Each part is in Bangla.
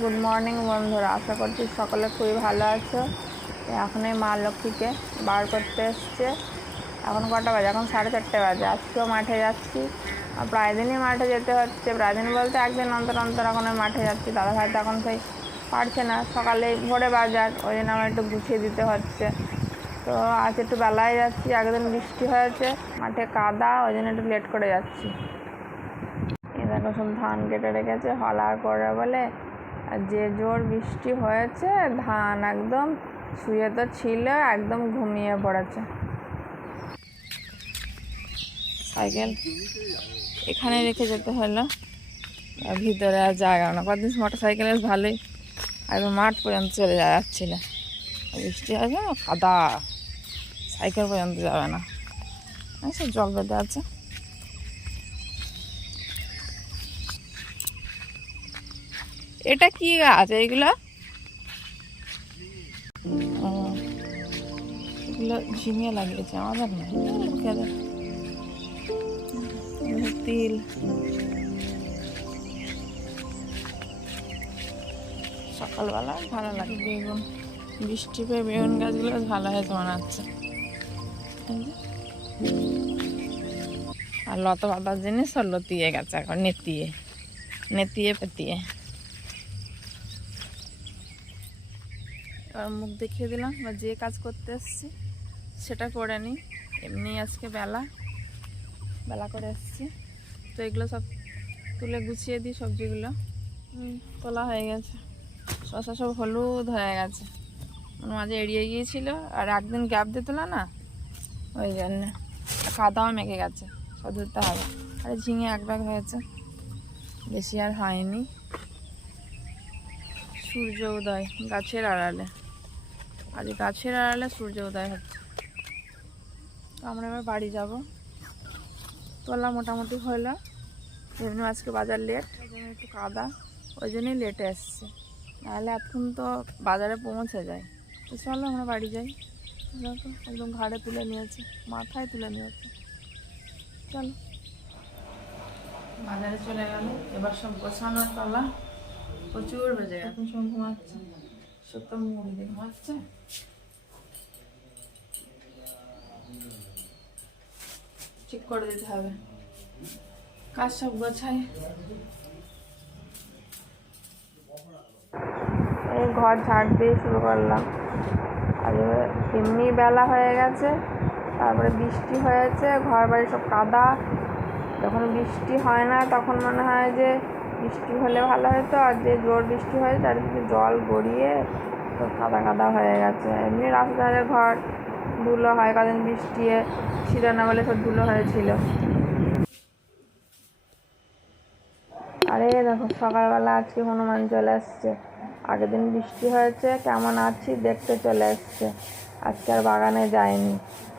গুড মর্নিং বন্ধুরা, আশা করছি সকলে খুবই ভালো আছো। এখন এই মা লক্ষ্মীকে বার করতে এসছে। এখন কটা বাজে? এখন 4:30 বাজে। আজকেও মাঠে যাচ্ছি, আর প্রায় দিনই মাঠে যেতে হচ্ছে। প্রায় দিন বলতে একদিন অন্তর অন্তর এখন মাঠে যাচ্ছি। দাদা ভাই তো এখন সেই পারছে না, সকালে ভোরে বাজার, ওই জন্য আমার একটু গুছিয়ে দিতে হচ্ছে। তো আজ একটু বেলায় যাচ্ছি, আগের দিন বৃষ্টি হয়েছে, মাঠে কাদা, ওই জন্য একটু লেট করে যাচ্ছি। দেখো সব ধান কেটে রেখেছে হলা করে বলে, আর যে জোর বৃষ্টি হয়েছে ধান একদম শুয়ে তো ছিল, একদম ঘুমিয়ে পড়েছে। সাইকেল এখানে রেখে যেতে হলো, ভিতরে আর জায়গা না। কদিন মোটর সাইকেল ভালোই একদম মাঠ পর্যন্ত চলে যাচ্ছিল, বৃষ্টি হয়েছে না, কাদা, সাইকেল পর্যন্ত যাবে না, সব জল বেঁধে আছে। এটা কি গাছ এইগুলো? এগুলো ঝিমিয়ে লাগিয়েছে, আমাদের না, লোকেদের। তিল, সকালবেলা ভালো লাগে। বেগুন, বৃষ্টি পেয়ে বেগুন গাছগুলো ভালো হয়েছে মনে হচ্ছে। আর লতা পাতার জিনিস সব লতিয়ে গেছে, এখন নেতিয়ে নেতিয়ে পেতিয়ে। এবার মুখ দেখিয়ে দিলাম, বা যে কাজ করতে এসছি সেটা করে নিই। এমনি আজকে বেলা করে এসছি, তো এগুলো সব তুলে গুছিয়ে দিই। সবজিগুলো তোলা হয়ে গেছে, শসা সব হলুদ হয়ে গেছে, মানে মাঝে এড়িয়ে গিয়েছিল, আর একদিন গ্যাপ দিয়ে তোলা না, ওই জন্য কাদাও মেখে গেছে, সব ধরতে হবে। আর ঝিঙে এক ব্যাগ হয়েছে, বেশি আর হয়নি। সূর্য উদয় গাছের আড়ালে, আজ গাছের আড়ালে সূর্য উদয় হচ্ছে। তো আমরা এবার বাড়ি যাব। তোলা মোটামুটি হলো, এমনি আজকে বাজার লেট, ওই জন্য একটু কাদা, ওই জন্যই লেটে এসছে, নাহলে এখন তো বাজারে পৌঁছে যায়। তো চলো আমরা বাড়ি যাই। দেখো একদম ঘাড়ে তুলে নিয়েছে, মাথায় তুলে নিয়েছে। চলো বাজারে চলে গেল, এবার সব গোছানোর পালা। প্রচুর বেজে গেছে, সব ঘুমাচ্ছে, সত্য মুড়ি দিয়ে ঘুমাচ্ছে। ঠিক করে দিতে হবে, কাজ সব গোছাই। এই ঘর ঝাড় দিয়ে শুরু করলাম, আর এমনি বেলা হয়ে গেছে, তারপরে বৃষ্টি হয়েছে, ঘর বাড়ি সব কাদা। যখন বৃষ্টি হয় না তখন মনে হয় যে বৃষ্টি হলে ভালো হতো, আর যে জোর বৃষ্টি হয় চারিদিকে জল গড়িয়ে সব কাদা কাদা হয়ে গেছে। এমনি রাস্তাধারে ঘর ধুলো হয়, কদিন বৃষ্টি ছিল না বলে সব ধুলো হয়েছিল। আরে দেখো সকালবেলা আজকে হনুমান চলে এসছে, আগের দিন বৃষ্টি হয়েছে, কেমন আছি দেখতে চলে এসছে। আজকে আর বাগানে যায়নি,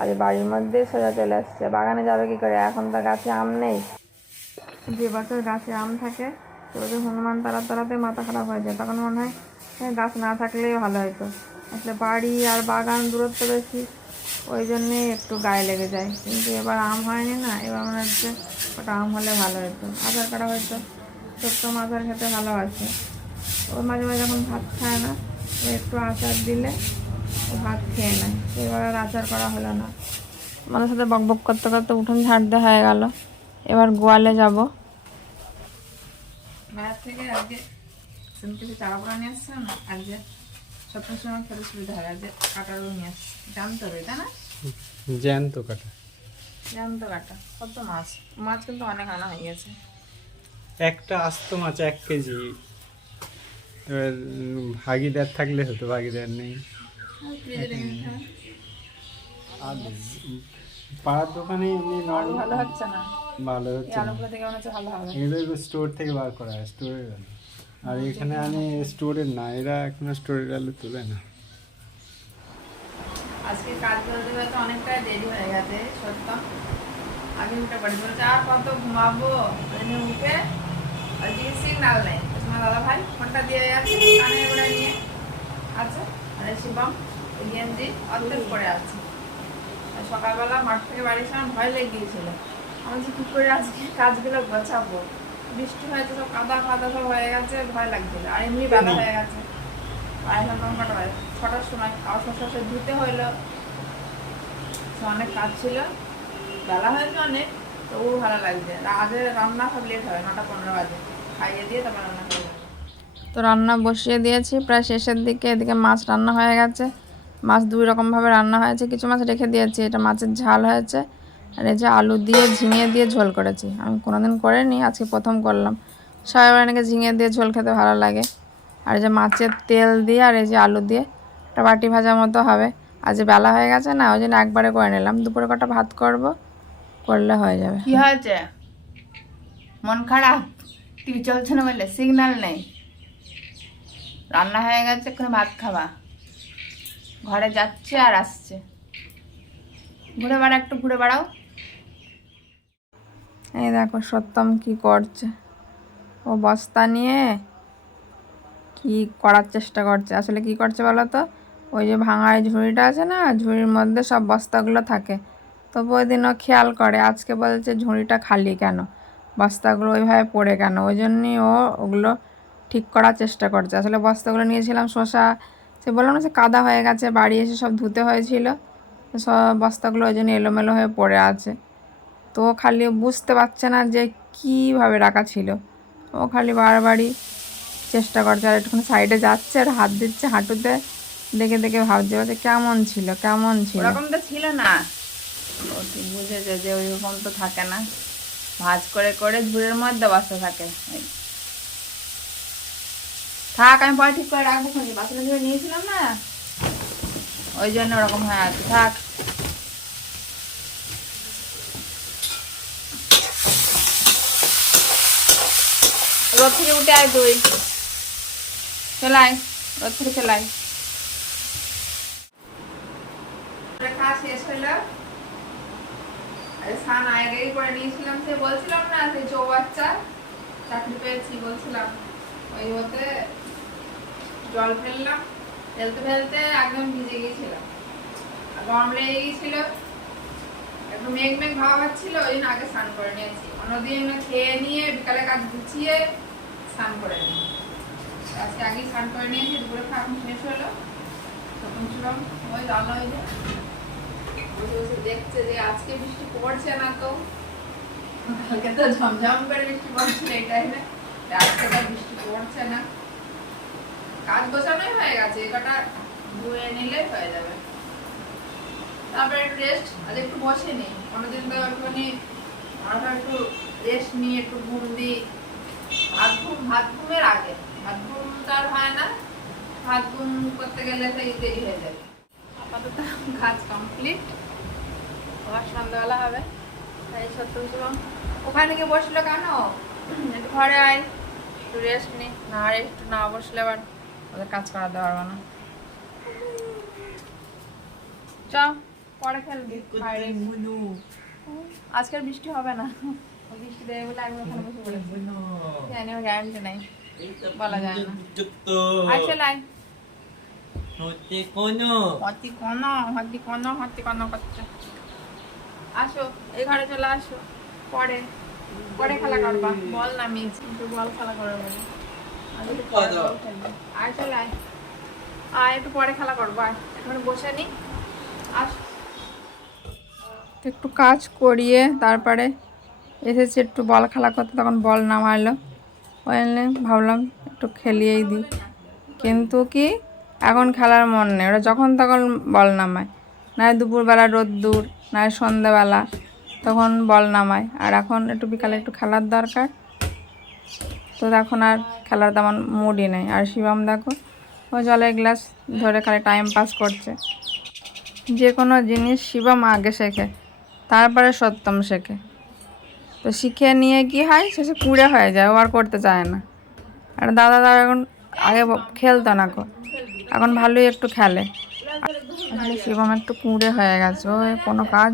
আজ বাড়ির মধ্যেই সোজা চলে এসছে। বাগানে যাবে কি করে, এখন তো গাছে আম নেই। যে বছর গাছে আম থাকে সে বছর হনুমান তাড়াতে মাথা খারাপ হয়ে যায়, তখন মনে হয় গাছ না থাকলেই ভালো হতো। আসলে বাড়ি আর বাগান দূরত্ব বেশি, ওই জন্যে একটু গায়ে লেগে যায়। কিন্তু এবার আম হয়নি না, এবার মনে হচ্ছে ওটা আম হলে ভালো হতো। আচার করা হয়তো, ছোট্ট মাথার খেতে ভালোবাসে, ওর মাঝে মাঝে যখন ভাত খায় না, একটু আচার দিলে ও ভাত খেয়ে নেয়। এবার আর আচার করা হলো না। আমাদের সাথে বকবক করতে করতে উঠোন ঝাড়তে হয়ে গেল। এবার গোয়ালে যাব। বাইরে থেকে আজকে কিছু চারা পোড়া নিয়ে আসছে না, আজকে সপ্তাহ সময় খেতে সুবিধা হয়। আজকে কাটারও নিয়ে আসছে, জানতো রে, তাই না? জ্যান্ত কাটা, কত মাছ, মাছ কিন্তু অনেক আনা হয়ে গেছে। একটা আস্ত মাছ 1 কেজি। এবার ভাগিদার থাকলে হতো, ভাগিদার নেই। আর পাড়ার দোকানে এমনি আলু ভালো হচ্ছে না, ভালো হচ্ছে না, আলুগুলো থেকে মনে হচ্ছে ভালো হবে। এগুলো স্টোর থেকে বার করা হয়, স্টোরের আলু। আর এখানে আনে স্টোরের না, এরা এখনো স্টোরের আলু তুলে না। আজকে কাজ করতে করতে অনেকটাই দেরি হয়ে গেছে, সত্য। আমি উঠে পড়ি, বলছে আর কত ঘুমাবো, উঠে আজকে সিগনাল নেই। তোমার দাদা ভাই ফোনটা দিয়ে যাচ্ছে, কানে করে নিয়ে আছে, আর শিবম গেঞ্জি অর্ধেক পরে আছে। সকালবেলা মাঠ থেকে বাড়ি এসে আমার ভয় লেগে গিয়েছিল, আমি যে কী করে আজকে কাজগুলো গোছাবো। বৃষ্টি হয়েছে, সব কাদা কাদা সব হয়ে গেছে, ভয় লাগছিল। আর এমনি বেলা হয়ে গেছে, আর এখন কটা বাজে, 6টার সময়। আর শশা ধুতে হইলো, অনেক কাজ ছিল, বেলা হয়েছে অনেক, তবুও ভালো লাগছে। আগে রান্না সব লেট হবে, 9টা 15 বাজে, খাইয়ে দিয়ে তারপর রান্না করবো। তো রান্না বসিয়ে দিয়েছি প্রায় শেষের দিকে। এদিকে মাছ রান্না হয়ে গেছে। মাছ 2 রকমভাবে রান্না হয়েছে, কিছু মাছ রেখে দিয়েছি। এটা মাছের ঝাল হয়েছে, আর এই যে আলু দিয়ে ঝিঙে দিয়ে ঝোল করেছি। আমি কোনোদিন করিনি, আজকে প্রথম করলাম। সবাই নাকি ঝিঙে দিয়ে ঝোল খেতে ভালো লাগে। আর এই যে মাছের তেল দিয়ে আর এই যে আলু দিয়ে একটা বাটি ভাজা মতো হবে। আজ বেলা হয়ে গেছে না, ওই জন্য একবারে করে নিলাম। দুপুরে কটা ভাত করব, করলে হয়ে যাবে। কি হয়েছে? মন খারাপ? টিভি চলছে না বলে সিগন্যাল নেই? রান্না হয়ে গেছে, এখন ভাত খাবা। ঘরে যাচ্ছে আর আসছে। ঘুরে বেড়া, একটু ঘুরে বেড়াও। এই দেখো সত্যম কি করছে, ও বস্তা নিয়ে কি করার চেষ্টা করছে। আসলে কি করছে বলো তো, ওই যে ভাঙা এই ঝুড়িটা আছে না, ঝুড়ির মধ্যে সব বস্তাগুলো থাকে। তবু ওই দিন ও খেয়াল করে, আজকে বলছে ঝুড়িটা খালি কেন, বস্তাগুলো ওইভাবে পড়ে কেন। ওই জন্যই ও ওগুলো ঠিক করার চেষ্টা করছে। আসলে বস্তাগুলো নিয়েছিলাম শসা, সে বললাম না, সে কাদা হয়ে গেছে, বাড়ি এসে সব ধুতে হয়েছিল, তো সব বস্তাগুলো ওই জন্য এলোমেলো হয়ে পড়ে আছে। তো ও খালি বুঝতে পারছে না যে কীভাবে রাখা ছিল, ও খালি বারবারই চেষ্টা করছে। আর একটুখানি সাইডে যাচ্ছে আর হাত দিচ্ছে হাঁটুতে, দেখে দেখে ভাবছে যে কেমন ছিল কেমন ছিল। ওরকম তো ছিল না, ও তো বুঝেছে যে ওইরকম তো থাকে না। ভাজ করে করে ঝুড়ির মধ্যে বসে থাকে। এই। থাক, আমি পরে ঠিক করে রাখবো। খুঁজি বাসনে ধুয়ে নিয়েছিলাম না, ওই জন্য ওরকম হয়ে আছে। থাক। রোদ থেকে উঠে আয় তুই, চলাই রোদ থেকে চলাই। খাওয়া শেষ হলো, স্নান আগেই করে নিয়েছিলাম। সে বলছিলাম না, সেই চৌবাচ্চা চাকরি পেয়েছি বলছিলাম, ওই হতে জল ফেললাম, ফেলতে ফেলতে একদম ভিজে গিয়েছিলাম, আর গরম লেগে গিয়েছিল, একটু মেঘ মেঘ ভাব হচ্ছিল, ওই জন্য আগে স্নান করে নিয়েছি। অন্যদিন খেয়ে নিয়ে বিকালে কাজ গুছিয়ে স্নান করে নিই, আজকে আগেই স্নান করে নিয়েছি। দুপুরে খাওয়া এখন শেষ হলো, তখন ছিলাম ওই রান্না হয়ে যায়, বসে বসে দেখছে যে আজকে বৃষ্টি পড়ছে না, তো কালকে তো ঝমঝম করে বৃষ্টি পড়ছিল এই টাইমে, আজকে তো বৃষ্টি পড়ছে না। কাজ গোছানোই হয়ে গেছে, কটা ধুয়ে নিলে হয়ে যাবে। তারপরে একটু রেস্ট, আজ একটু বসে নিই। অন্যদিন তো একটুখানি আমরা একটু রেস্ট নিয়ে একটু ঘুম দিই। ভাত ঘুমের আগে, ভাত ঘুমটা আর হয় না, ভাত ঘুম করতে গেলে সেই দেরি হয়ে যাবে। আপাতত কাজ কমপ্লিট, আবার সন্ধ্যাবেলা হবে। তাই সত্যম শিবম ওখানে গিয়ে বসলো কেন, একটু ঘরে আয়, একটু রেস্ট নি। না একটু না বসলে আবার ওদের কাজ করাতে পারবো না। চ পরে খেলবি বাইরে। আজকের বৃষ্টি হবে না, বৃষ্টি দেবে বলে আমি ওখানে বসে পড়েছি, জানি ওর গ্যারান্টি নাই, বলা যায় না। আচ্ছা লাই হতি কোনো করছে। আসো এই ঘরে চলে আসো, পরে পরে খেলা করবা। বল নামিয়েছি, একটু বল খেলা করবে বলে। আয় চলে আয়, আয় একটু পরে খেলা করবো, আয় এখন বসে নি। আস একটু কাজ করিয়ে তারপরে এসেছি একটু বল খেলা করতে, তখন বল নামাইলো, ওই ভাবলাম একটু খেলিয়েই দিই। কিন্তু কি এখন খেলার মন নেই, ওরা যখন তখন বল নামায়, নয় দুপুরবেলা রোদ্দুর, নয় সন্ধ্যাবেলা, তখন বল নামায়। আর এখন একটু বিকালে একটু খেলার দরকার, তো এখন আর খেলার তেমন মুডই নেই। আর শিবম দেখো ও জলের গ্লাস ধরে খালি টাইম পাস করছে। যে কোনো জিনিস শিবম আগে শেখে, তারপরে সত্যম শেখে। তো শিখে নিয়ে কি হয়, শেষে কুড়ে হয়ে যায়, ও আর করতে চায় না। আর দাদা এখন আগে খেলতো না কো, এখন ভালোই একটু খেলে। আসলে শিবম একটু কুঁড়ে হয়ে গেছে, ও কোনো কাজ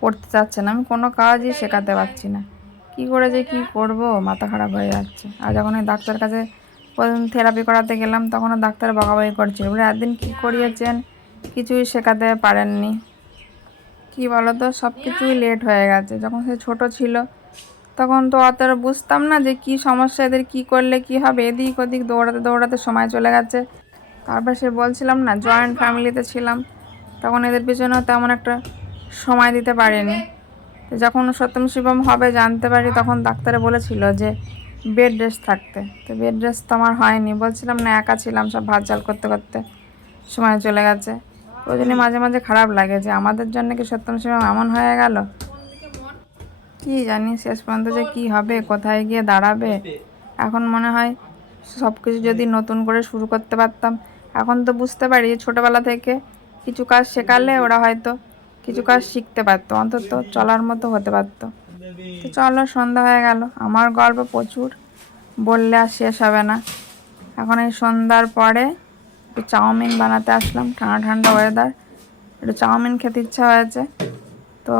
করতে চাচ্ছে না, আমি কোনো কাজই শেখাতে পারছি না। কি করে যে কি করব, মাথা খারাপ হয়ে যাচ্ছে। আর যখন ওই ডাক্তার কাছে প্রথম থেরাপি করাতে গেলাম, তখনও ডাক্তার বকাবকি করছিল, বলে একদিন কী করিয়েছেন, কিছুই শেখাতে পারেননি। কি বলো তো, সব কিছুই লেট হয়ে গেছে। যখন সে ছোট ছিল তখন তো অতটা বুঝতাম না যে কি সমস্যা, এদের কি করলে কি হবে, এদিক ওদিক দৌড়াতে দৌড়াতে সময় চলে গেছে। তারপর সে বলছিলাম না, জয়েন্ট ফ্যামিলিতে ছিলাম, তখন এদের পিছনেও তেমন একটা সময় দিতে পারিনি। তো যখন সত্যম শিবম হবে জানতে পারি, তখন ডাক্তারে বলেছিল যে বেড রেস্ট থাকতে। তো বেড রেস্ট তো আমার হয়নি, বলছিলাম না একা ছিলাম, সব ভাত জাল করতে করতে সময় চলে গেছে। ওই জন্য মাঝে মাঝে খারাপ লাগে যে আমাদের জন্য কি সত্যম শিবম এমন হয়ে গেল। কি জানি শেষ পর্যন্ত যে কি হবে, কোথায় গিয়ে দাঁড়াবে। এখন মনে হয় সব কিছু যদি নতুন করে শুরু করতে পারতাম। এখন তো বুঝতে পারি ছোটবেলা থেকে কিছু কাজ শেখালে ওরা হয়তো কিছু কাজ শিখতে পারতো, অন্তত চলার মতো হতে পারতো। তো চলো, সন্ধ্যা হয়ে গেল, আমার গল্প প্রচুর, বললে আর শেষ হবে না। এখন এই সন্ধ্যার পরে একটু চাউমিন বানাতে আসলাম, ঠান্ডা ঠান্ডা ওয়েদার, একটু চাউমিন খেতে ইচ্ছা হয়েছে। তো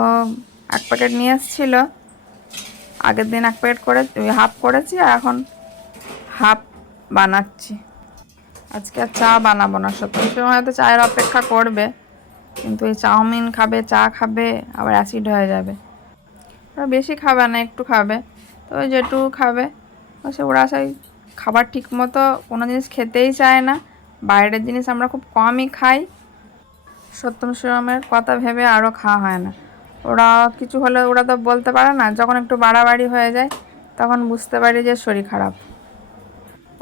1 প্যাকেট নিয়ে এসেছিলো, আগের দিন 1 প্যাকেট করে হাফ করেছি, আর এখন হাফ বানাচ্ছি। আজকে আর চা বানাবো না, সত্যি সময় হয়তো চায়ের অপেক্ষা করবে, কিন্তু এই চাউমিন খাবে, চা খাবে, আবার অ্যাসিড হয়ে যাবে। ওরা বেশি খাবে না, একটু খাবে, তো ওই যেটুকু খাবে ওরা সেই খাবার ঠিক মতো কোনো জিনিস খেতেই চায় না। বাইরের জিনিস আমরা খুব কমই খাই, সত্যম শিবমের কথা ভেবে আরও খাওয়া হয় না। ওরা কিছু হলে ওরা তো বলতে পারে না, যখন একটু বাড়াবাড়ি হয়ে যায় তখন বুঝতে পারি যে শরীর খারাপ।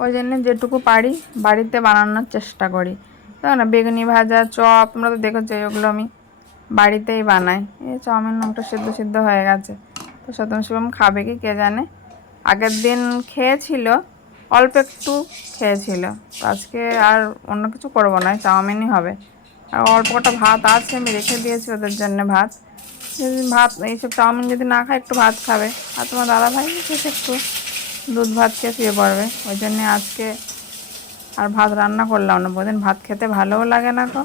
ওই জন্য যেটুকু পারি বাড়িতে বানানোর চেষ্টা করি। দেখো না, বেগুনি ভাজা, চপ, তোমরা তো দেখেছো, ওগুলো আমি বাড়িতেই বানাই। এই চাউমিন ওটা সিদ্ধ সিদ্ধ হয়ে গেছে। তো সত্যম শিবম খাবে কি কে জানে। আগের দিন খেয়েছিল, অল্প একটু খেয়েছিল। তো আজকে আর অন্য কিছু করবো না, চাউমিনই হবে। আর অল্প কটা ভাত আছে, আমি রেখে দিয়েছি ওদের জন্য ভাত। যদি ভাত এইসব চাউমিন যদি না খায় একটু ভাত খাবে। আর তোমার দাদা ভাই একটু দুধ ভাত খেয়ে শুয়ে পড়বে। ওই জন্যে আজকে আর ভাত রান্না করলাম না, বহুদিন ভাত খেতে ভালোও লাগে না গো।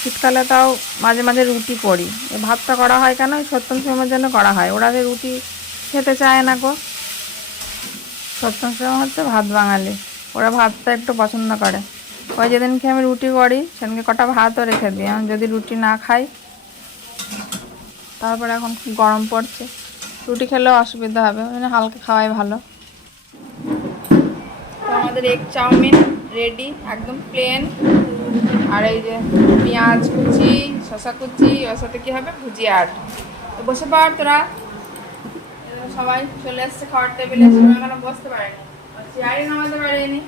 শীতকালে তাও মাঝে মাঝে রুটি করি। এই ভাতটা করা হয় কেন, সত্যম শিবমের জন্য করা হয়, ওরা যে রুটি খেতে চায় না গো। সত্যম শিবম হচ্ছে ভাত বাঙালি, ওরা ভাতটা একটু পছন্দ করে। ওই যেদিনকে আমি রুটি করি সেদিনকে কটা ভাতও রেখে দিই, আমি যদি রুটি না খাই। তারপরে এখন খুব গরম পড়ছে, রুটি খেলেও অসুবিধা হবে, ওই জন্য হালকা খাওয়াই ভালো। তো আমাদের এগ চাউমিন রেডি, একদম প্লেন। আর এই যে পেঁয়াজ কুচি, শসা কুচি, ওর সাথে কী হবে, ভুজিয়া। আর তো বসে পড় তোরা, সবাই চলে এসছে খাওয়ার টেবিলে, সবাই এখানে বসতে পারেনি, চেয়ারই নামাতে পারেনি।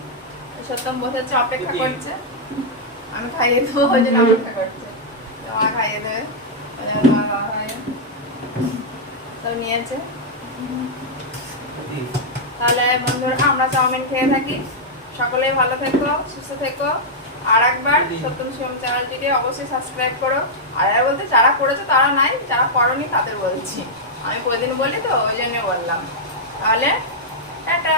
সত্যম বসেছে, অপেক্ষা করছে আমি খাইয়ে দেবো, ওই জন্য অপেক্ষা করছে মা খাইয়ে দেবে। মা খাওয়া হয় সব নিয়েছে। তাহলে বন্ধুরা আমরা চাউমিন খেয়ে থাকি, সকলেই ভালো থেকো, সুস্থ থেকো। আর একবার সত্যম শিবম চ্যানেলটিকে অবশ্যই সাবস্ক্রাইব করো। আর বলতে যারা করেছো তারা নাই, যারা করোনি তাদের বলছি, আমি প্রতিদিন বলি তো ওই জন্য বললাম। তাহলে টাটা।